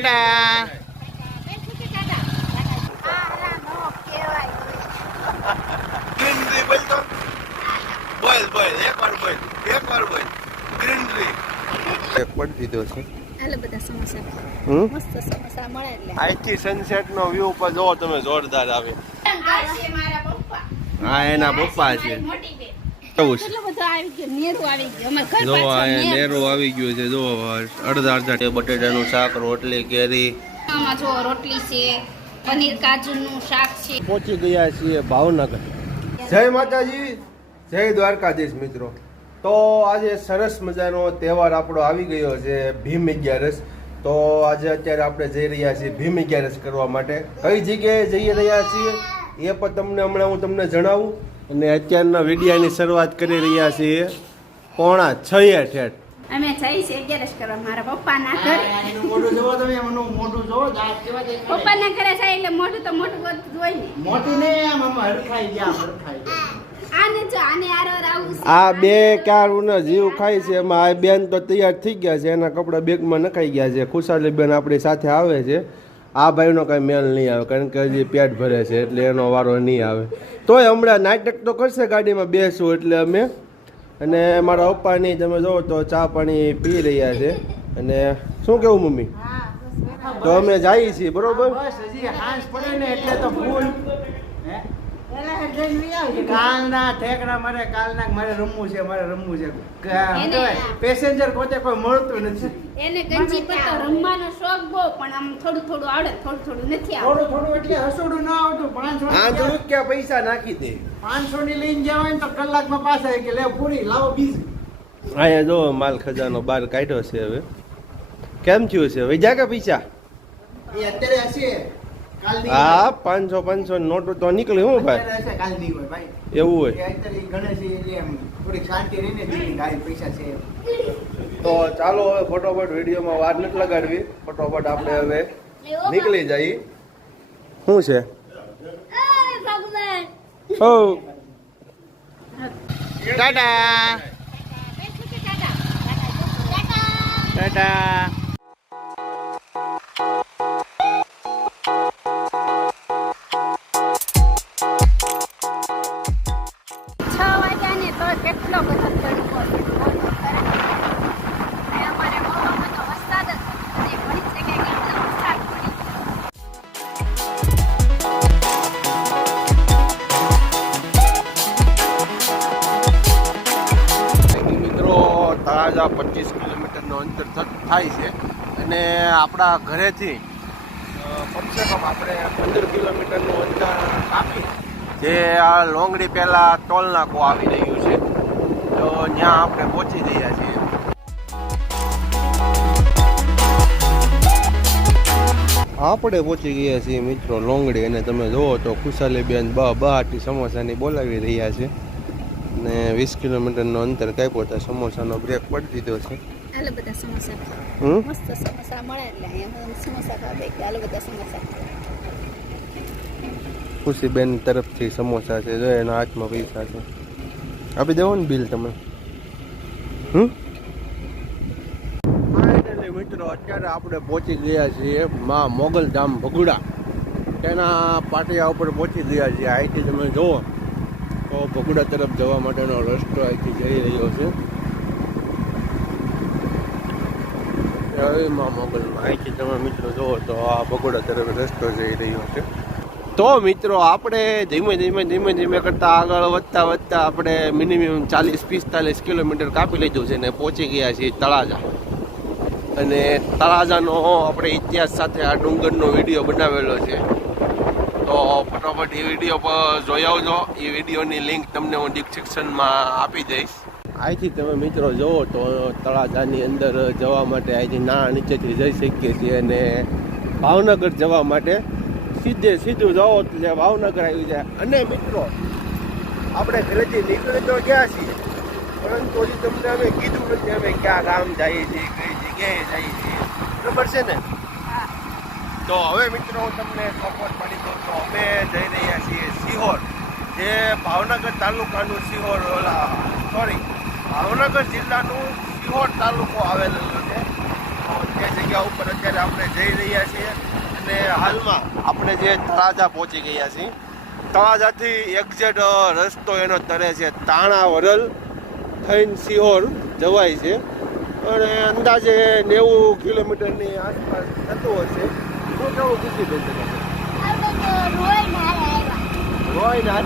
ટાટા દીધો છે સનસેટ નો વ્યૂ પર જોવો તમે જોરદાર આવે. હા એના પપ્પા છે. કેવું છે? કેટલો બધો આવી ગયો નેરું આવી ગયો. અમાર ઘર જો અહીંયા નેરું. આવી ગયો છે જો અડધા અડધા બટેટાનું શાક રોટલી કેરી. જો રોટલી છે પનીર કાજુનું શાક છે. પહોંચી ગયા છીએ ભાવનગર. જય માતાજી જય દ્વારકાધીશ મિત્રો. તો આજે સરસ મજાનો તહેવાર આપણો આવી ગયો છે ભીમ અગિયારસ. તો આજે અત્યારે આપણે જઈ રહ્યા છીએ ભીમ અગિયારસ કરવા માટે. કઈ જગ્યાએ જઈ રહ્યા છીએ એ પણ તમને હમણાં હું તમને જણાવું. અને અત્યારના વિડિયાની શરૂઆત કરી રહ્યા છીએ પોણા છ ઠેઠ અમે જઈ છે અગિયારસ કરવા મારા પપ્પાના ઘરે. મોઢું જોવો તમે એમનું મોઢું જોવો દાંત કેવા દેખાય? પપ્પાના ઘરે જાય એટલે મોઢું તો મોટું બધું જ ને મોઢું ને આમ આમ હરખાઈ ગયા હરખાઈ ગયા. આને જો આને આરોર આવું છે. આ બે કારુના જીવ ખાય છે એમાં આ બેન તો તૈયાર થઈ ગયા છે એના કપડા બેગમાં નખાઈ ગયા છે. ખુશાલી બેન આપણી સાથે આવે છે. આ ભાઈનો કાંઈ મેલ નહીં આવે કારણ કે હજી પેટ ભરે છે એટલે એનો વારો નહીં આવે. તોય હમણાં નાટક તો કરશે ગાડીમાં બેસવું એટલે અમે અને મારા પપ્પાની તમે જોવો તો ચા પાણી પી રહ્યા છે. અને શું કેવું મમ્મી? તો અમે જઈએ છીએ બરોબર? બસ હજી હાંસ પડે ને એટલે તો ફૂલ. હે? કાલના ઠેકડા મારે કાલના મારે રમવું છે મારે રમવું છે? પેસેન્જર પોતે કોઈ મળતું નથી. એને ગંજી પર રમવાનો શોખ બહુ પણ આમ થોડું થોડું આવડે થોડું થોડું નથી આવડતું. થોડું થોડું એટલે હસોડું ના આવતું પાંચસો આ રૂપિયા પૈસા નાખી દે. પાંચસો ની લઈને જવા હોય ને તો કલાકમાં પાછા કે લે પૂરી લાવો બીજી. અહીંયા જો માલ ખજાનો બહાર કાઢ્યો છે હવે. કેમ થયું છે? વૈજા કે પૈસા? એ અત્યારે હશે. હા પાંચસો પાંચસો નોટો તો નીકળી હું ભાઈ? એવું હોય. એ અત્યારે ગણેશ એટલે એમ થોડીક શાંતિ રહીને દીધી ગાડી પૈસા છે. એમ. તો ચાલો હવે ફટોફટ વિડીયોમાં વાર નથી લગાડવી. ફટોફટ આપણે હવે નીકળી જઈએ. શું છે? હો. ટાટા. ટાટા. આપણા ઘરેથી કમસે કમ આપણે પંદર કિલોમીટરનું અંતર કાપી જે આ લોંગડી પહેલાં ટોલ નાકો આવી રહ્યું છે તો ત્યાં આપણે પહોંચી રહ્યા છીએ. આપણે પહોંચી ગયા છીએ મિત્રો લોંગડી અને તમે જુઓ તો ખુશાલી બેન બ બહાટી સમોસાની બોલાવી રહ્યા છે. ને વીસ કિલોમીટરનો અંતર કાપ્યો તો સમોસાનો બ્રેક પડી દીધો છે. હાલો બધા સમોસા. મસ્ત સમોસા મળે એટલે હું સમોસા ખાવા બેઠી. હાલો બધા સમોસા. ખુશીબેન તરફથી સમોસા છે જો એના હાથમાં પૈસા છે. આપી દેવો ને બિલ તમે. હમ? મિત્રો અત્યારે આપણે પહોંચી ગયા છીએ માં મોગલધામ ભગુડા. તેના પાટિયા ઉપર પહોંચી ગયા છીએ. અહીંથી તમે જુઓ તો ભગુડા તરફ જવા માટેનો રસ્તો અહીંથી જઈ રહ્યો છે. જય માં અહીંથી તમે મિત્રો જુઓ તો આ ભગોડા તરફ રસ્તો જઈ રહ્યો છે. તો મિત્રો, આપણે ધીમે ધીમે ધીમે ધીમે કરતાં આગળ વધતા વધતા આપણે મિનિમમ ચાલીસ, પિસ્તાલીસ કિલોમીટર કાપી લીધું છે ને પહોંચી ગયા છીએ તળાજા. અને તળાજાનો આપણે ઇતિહાસ સાથે આ ડુંગરનો વીડિયો બનાવેલો છે. તો ફટાફટ એ વીડિયો જોઈ આવજો. એ વિડીયોની લિંક તમને હું ડિસ્ક્રિપ્શનમાં આપી દઈશ. અહીંથી તમે મિત્રો જુઓ તો તળાજાની અંદર જવા માટે અહીંથી નાણાં નીચેથી જઈ શકીએ છીએ અને ભાવનગર જવા માટે સીધે સીધું જાઓ એટલે ભાવનગર આવી જાય. અને મિત્રો, આપણે ઘરેથી નીકળી તો ગયા છીએ, પરંતુ હજી તમને અમે કીધું નથી અમે ક્યાં ગામ જઈએ છીએ કઈ જગ્યાએ જઈએ છીએ બરાબર છે ને? તો હવે મિત્રો હું તમને સપોર્ટ પડી દઉં તો અમે જઈ રહ્યા છીએ સિહોર જે ભાવનગર તાલુકાનું સિહોર ઓલા સોરી ભાવનગર જિલ્લાનું સિહોર તાલુકો આવેલો છે. જે તે જગ્યા ઉપર અત્યારે આપણે જઈ રહ્યા છીએ અને હાલમાં આપણે જે તળાજા પહોંચી ગયા છીએ. તળાજાથી એક્ઝેટ રસ્તો એનો તરે છે. તાણા વરલ થઈને સિહોર જવાય છે. અને અંદાજે નેવું કિલોમીટરની આસપાસ થતું હશે શું કેવું ખુશી થઈ શકે આપણે રોય નારે આવ્યા રોય ના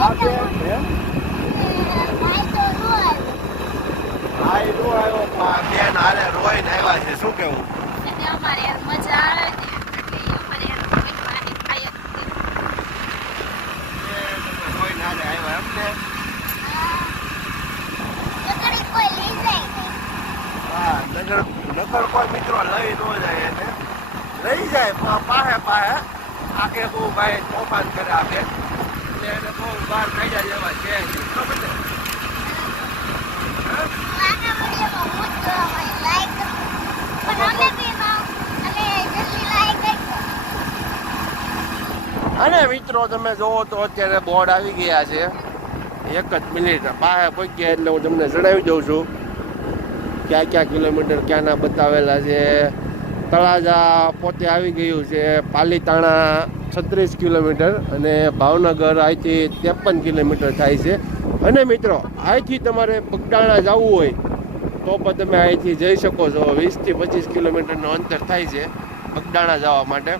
આ બે હે? ભાઈ તો રોય હા એ નો આવ્યો પણ બેન હારે રોય ને આવ્યા છે. શું કેવું? એટલે અમારે યાર મજા આવે ને એટલે અમારે યાર કંઈક પાણી ખાય જ તે. રોય ને હારે આવ્યા એમ ને? કોઈ જાય મિત્રો લઈ ન જાય એને. લઈ જાય પણ પાહે પાહે આખે બહુ ભાઈ તોફાન કરે આપે એટલે એને બહુ બહાર કાઢ્યા જેવા છે. નહીં. ખબર ને હા? આના વિડીયોમાં હું જ જોવા મળી, like કરો. પણ અમે બી માં અમે જલ્દી like કરજો. અને મિત્રો તમે જોવો તો અત્યારે બોર્ડ આવી ગયા છે. એક જ મિનિટ પાસે પહોંચ્યા એટલે હું તમને જણાવી દઉં છું. ક્યાં ક્યાં કિલોમીટર ક્યાંના બતાવેલા છે. તળાજા પોતે આવી ગયું છે. પાલીતાણા છત્રીસ કિલોમીટર અને ભાવનગર અહીંથી ત્રેપન કિલોમીટર થાય છે. અને મિત્રો અહીંથી તમારે બગડાણા જવું હોય તો પણ તમે અહીંથી જઈ શકો છો. વીસથી પચીસ કિલોમીટરનું અંતર થાય છે બગડાણા જવા માટે.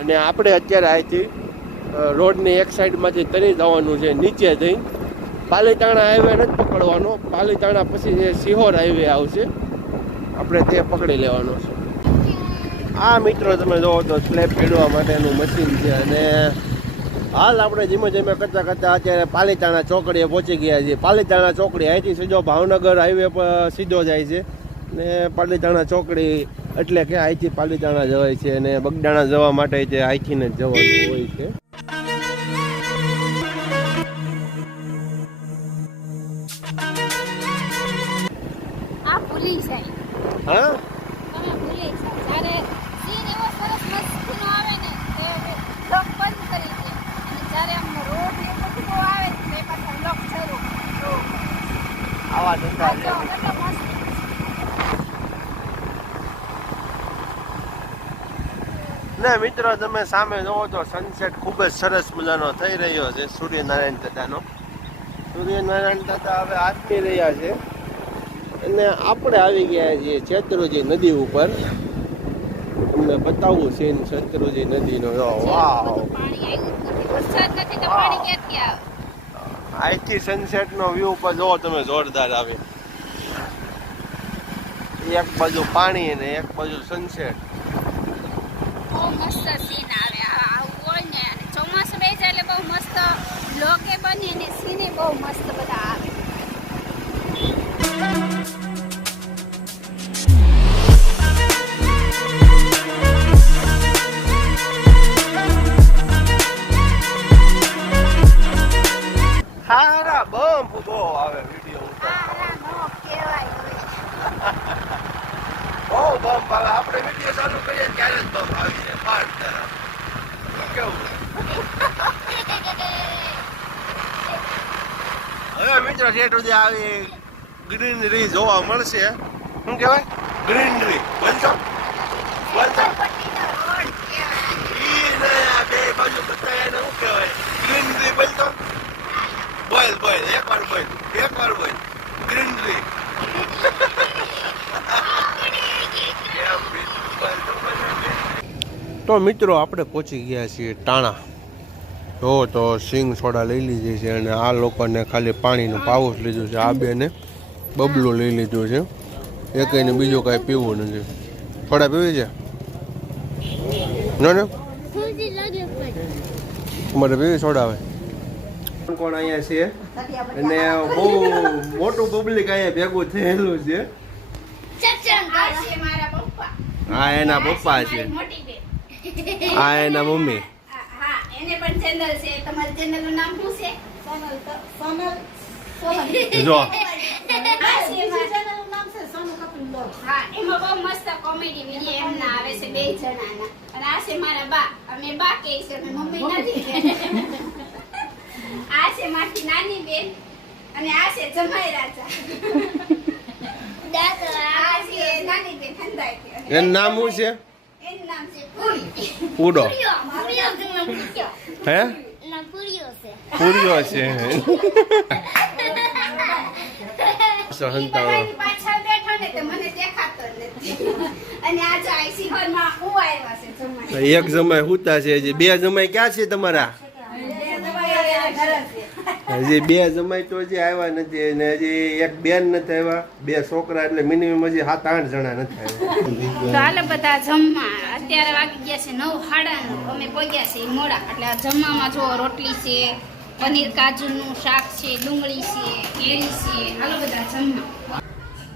અને આપણે અત્યારે અહીંથી રોડની એક સાઈડમાંથી તરી જવાનું છે, નીચે જઈ પાલીતાણા હાઈવે નથી પકડવાનો. પાલીતાણા પછી જે સિહોર હાઈવે આવશે. આપણે તે પકડી લેવાનો છે. આ મિત્રો તમે જોવો તો સ્લેબ પીડવા માટેનું મશીન છે અને હાલ આપણે ધીમે ધીમે કરતાં કરતાં અત્યારે પાલીતાણા ચોકડીએ પહોંચી ગયા છીએ. પાલીતાણા ચોકડી અહીંથી સીધો ભાવનગર હાઈવે પર સીધો જાય છે. ને પાલીતાણા ચોકડી એટલે કે અહીંથી પાલીતાણા જવાય છે અને બગડાણા જવા માટે તે અહીંથી જ જવાનું હોય છે. તો આવા ધંધા ને મિત્રો તમે સામે જોવો તો સનસેટ ખૂબ જ સરસ મજાનો થઈ રહ્યો છે સૂર્યનારાયણ દાદાનો. સૂર્યનારાયણ દાદા હવે આથમી રહ્યા છે. અને આપણે આવી ગયા છીએ શેત્રુજી નદી ઉપર. તમને બતાવવું છે શેત્રુજી નદીનો. વાવ અહીંથી સનસેટનો વ્યૂ પર જો તમે જોરદાર આવે. એક બાજુ પાણી અને એક બાજુ સનસેટ બહુ મસ્ત સીન હવે મિત્રો સુધી આવી ગ્રીનરી જોવા મળશે, શું કહેવાય? ગ્રીનરી બોલશો બોલશો ને બાજુ બતાવ્યા એને શું કહેવાય? ગ્રીનરી બોલતો બોલ બોલ. એક વાર બોલ. એક ગ્રીનરી તો મિત્રો, આપણે પહોંચી ગયા છીએ ટાણા. જો તો સિંગ સોડા લઈ લીધી છે અને આ લોકોને ખાલી પાણીનું પાઉચ લીધું છે આ બેને બબલું લઈ લીધું છે. એકઈને બીજું કાંઈ પીવું નથી. સોડા પીવી છે? ના ના. તમારે પીવી સોડા આવે કોણ કોણ અહીંયા છે? અને બહુ મોટું પબ્લિક અહીંયા ભેગું થયેલું છે. આ છે મારા પપ્પા. આ એના પપ્પા છે. હા આ એના મમ્મી. હા, હા એને પણ ચેનલ છે. તમારી ચેનલનું નામ શું છે? સોનલ સોનલ જો. આ છે મારા- હા એમાં બહુ મસ્ત કોમેડી વીડિયો એમના આવે છે બે જણાના. અને આ છે મારા બા. અમે છે મમ્મી નથી આ છે મારી નાની બેન. અને આ છે જમાઈ રાજા. આ છે નાની બેન હંધાઈ છે. અને એનું નામ શું છે? પૂડો હે પૂરીઓ છે સહનતા બધાની પાછળ બેઠો ને તો મને દેખાતો જ નથી. અને આજે આ શિખરમાં હું આવ્યા છે જમવા. એક જમાય હુતા છે બે જમાય ક્યાં છે તમારા હજી બે જમાઈ તો હજી આવ્યા નથી અને હજી એક બેન નથી આવ્યા. બે છોકરા એટલે મિનિમમ હજી સાત આઠ જણા નથી આવ્યા. તો બધા જમવા. અત્યારે વાગી ગયા છે નવ સાડા નવ અમે પગ્યા છે મોડા. એટલે જમવામાં જો રોટલી છે પનીર કાજુનું શાક છે ડુંગળી છે કેરી છે. હાલો બધા જમવા.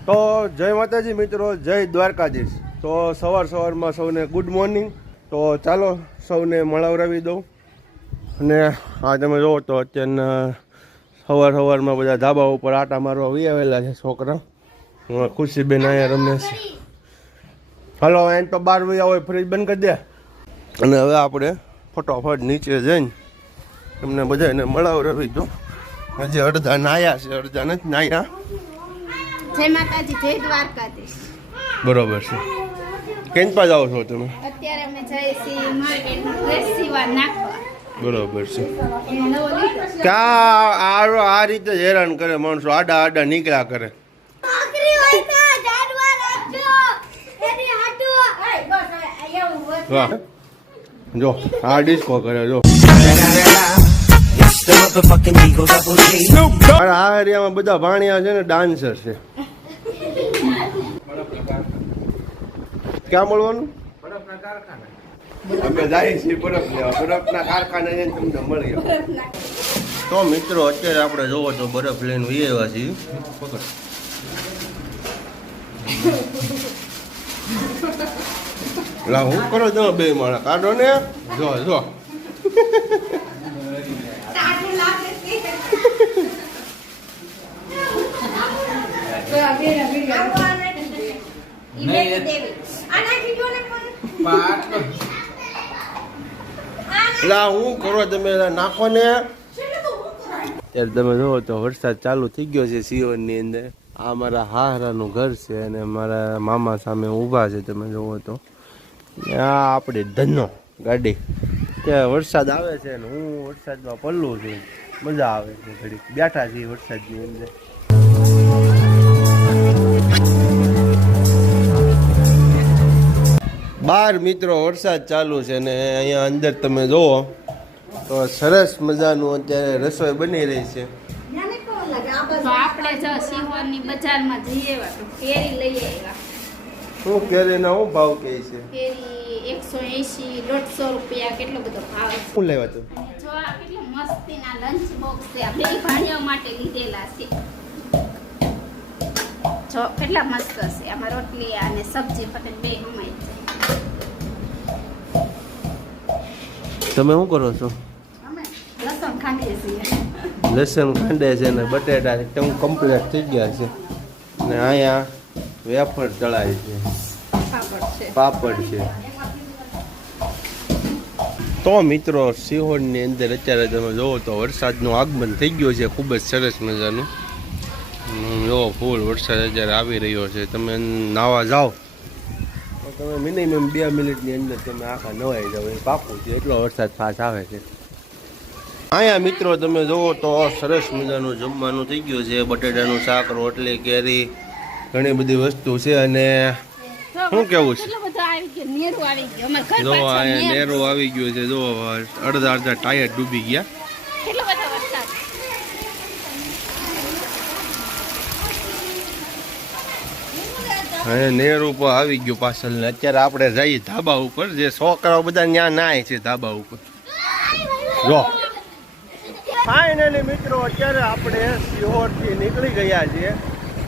તો જય માતાજી મિત્રો જય દ્વારકાધીશ. તો સવાર સવારમાં સૌને ગુડ મોર્નિંગ તો ચાલો સૌને મળાવરાવી દઉં. અને આ તમે જુઓ તો અત્યારના સવાર સવારમાં બધા ધાબા ઉપર આટા મારવા વી આવેલા છે છોકરા. ખુશીબેન અહીંયા રમે છે. હાલો એમ તો બાર વયા હોય ફ્રીજ બંધ કરી દે. અને હવે આપણે ફટોફટ નીચે જઈને તમને બધાને મળાવરાવી દઉં. હજી અડધા નાયા છે અડધા નથી નાયા. જય માતાજી જય દ્વારકાધીશ. બરોબર છે. કેમ પા જાઓ છો તમે? અત્યારે અમે જઈએ છીએ માર્કેટમાં ડ્રેસ સીવા નાખવા. બરોબર છે. છે. ક્યાં આ આ રીતે જ હેરાન કરે માણસો આડા આડા નીકળ્યા કરે. જો આ ડિસ્કો કરે જો. આ એરિયામાં બધા ભાણિયા છે ને ડાન્સર છે. ક્યાં મળવાનું? અમે જાય છીએ બરફ લેવા બરફના કારખાના જઈને તમને મળી. તો મિત્રો અત્યારે આપણે જોવો તો બરફ લઈને વી આવ્યા છીએ. પકડ લા હું કરો તમે બે માળા? કાઢો ને? જો જો. કાઢું લાગે છે. આવો આને ઈ બેટી દેવી. આ નાખી દો ને પણ. લા, હું કરો તમે નાખો ને. ત્યારે તમે જુઓ તો વરસાદ ચાલુ થઈ ગયો છે સિયોનની અંદર. આ મારા હાહરાનું ઘર છે અને મારા મામા સામે ઊભા છે, તમે જુઓ તો. આ આપણે ધનો ગાડી. ત્યાં વરસાદ આવે છે ને હું વરસાદમાં પલ્લું છું. મજા આવે છે ઘડીક. બેઠા છીએ વરસાદની અંદર. બાર મિત્રો વરસાદ ચાલુ છે ને અહીંયા અંદર તમે જુઓ તો સરસ મજાનું અત્યારે રસોઈ બની રહી છે. શું કેરીના હું ભાવ કે છે? એકસો એસી દોઢસો રૂપિયા કેટલો બધો ભાવ શું લેવા તો જો આ કેટલું મસ્તીના લંચ બોક્સ છે આ બે ભાણીઓ માટે લીધેલા છે. જો કેટલા મસ્ત છે આમાં રોટલી અને સબ્જી ફતે બે હમાય તમે શું કરો છો? લસણ ખાંડે છે ને બટેટા એકદમ કમ્પ્લીટ થઈ ગયા છે. ને અહીંયા વેફર તળાય છે. પાપડ છે. તો મિત્રો સિહોરની અંદર અત્યારે તમે જોવો તો વરસાદનું આગમન થઈ ગયું છે. ખૂબ જ સરસ મજાનું. જો ફૂલ વરસાદ અત્યારે આવી રહ્યો છે. તમે નાવા જાઓ. તમે મિનિમમ બે મિનિટની અંદર તમે આખા નવાઈ જાવ એ પાકું છે એટલો વરસાદ ફાસ આવે છે. અહીંયા મિત્રો તમે જુઓ તો સરસ મજાનું જમવાનું થઈ ગયું છે. બટેટાનું શાક રોટલી કેરી ઘણી બધી વસ્તુ છે અને શું કેવું છે? જો અહીંયા. નેરું આવી ગયું છે. જો અડધા અડધા ટાયર ડૂબી ગયા. અને નેર ઉપર આવી ગયું પાછળ ને અત્યારે આપણે જઈએ ધાબા ઉપર જે છોકરાઓ બધા ત્યાં નાય છે ધાબા ઉપર. જો. ફાઇનલી મિત્રો અત્યારે આપણે સિહોરથી નીકળી ગયા છીએ.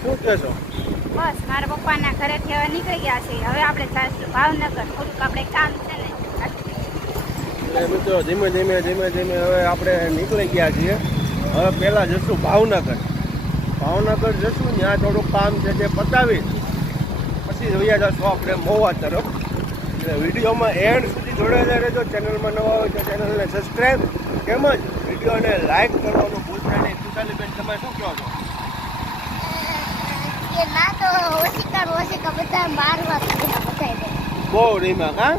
શું કહેશો? બસ મારા પપ્પાના ઘરેથી હવે નીકળી ગયા છે હવે આપણે જઈશું ભાવનગર થોડુંક આપણે કામ છે ને. એટલે મિત્રો ધીમે ધીમે ધીમે ધીમે હવે આપણે નીકળી ગયા છીએ. હવે પહેલાં જશું ભાવનગર. ભાવનગર જશું ત્યાં થોડુંક કામ છે તે પતાવી પછી જોયા જશો આપણે મોવા તરફ. એટલે વિડીયોમાં એન્ડ સુધી જોડાયેલા રહેજો. ચેનલમાં નવા હોય તો ચેનલને સબસ્ક્રાઈબ તેમજ વિડીયોને લાઈક કરવાનું ભૂલતા નહીં. ખુશાલીબેન તમે શું કહો છો? બહુ રીમા હા?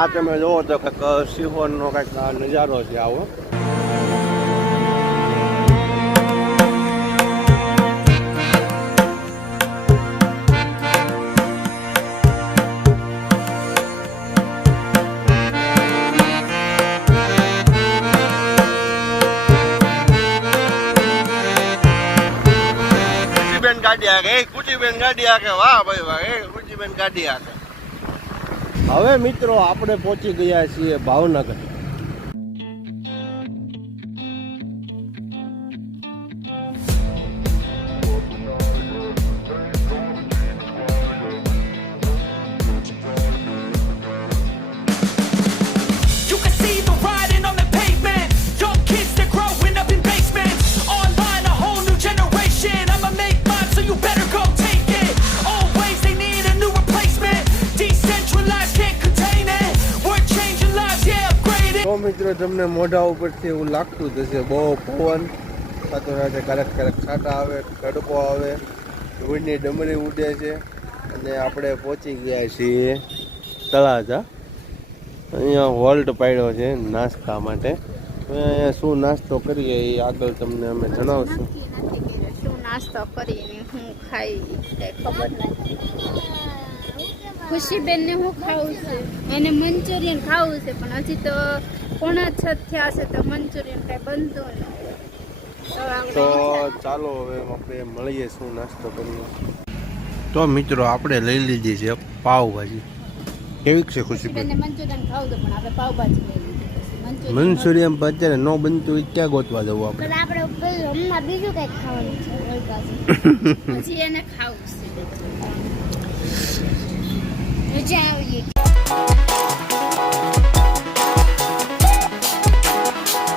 આ તમે જોવો તો કંઈક સિંહોનો કંઈક નજારો છે આવો. આકે એ ગાડી આકે વાહ ભાઈ વાહ, એ કુચીબેન ગાડી આકે હવે મિત્રો, આપણે પહોંચી ગયા છીએ ભાવનગર. મિત્રો, તમને મોઢા ઉપરથી એવું લાગતું જ બહુ પવન. સાથે સાથે ક્યારેક ક્યારેક છાંટા આવે, તડકો આવે ધૂળની ડમરી ઉડે છે. અને આપણે પહોંચી ગયા છીએ તળાજા. અહીંયા હોલ્ટ પાડ્યો છે નાસ્તા માટે. અહીંયા શું નાસ્તો કરીએ એ આગળ તમને અમે જણાવશું. નાસ્તો કરીને હું ખાઈ ખબર નથી. ખુશીબેનને હું ખાવું છે. એને મંચુરિયન ખાવું છે પણ હજી તો પોણા છ થયા છે તો મંચુરિયન કઈ બનતું નથી. તો તો ચાલો હવે આપણે મળીએ શું નાસ્તો કરીએ. તો મિત્રો આપણે લઈ લીધી છે પાવભાજી. કેવીક છે ખુશીબેન? મંચુરિયન ખાવું તો પણ આપણે પાવભાજી લઈ લીધી મંચુરિયન પર અત્યારે ન બનતું હોય ક્યાં ગોતવા જવું આપણે? આપણે હમણાં બીજું કંઈક ખાવાનું છે ઓલી એને ખાવું રજા આવીએ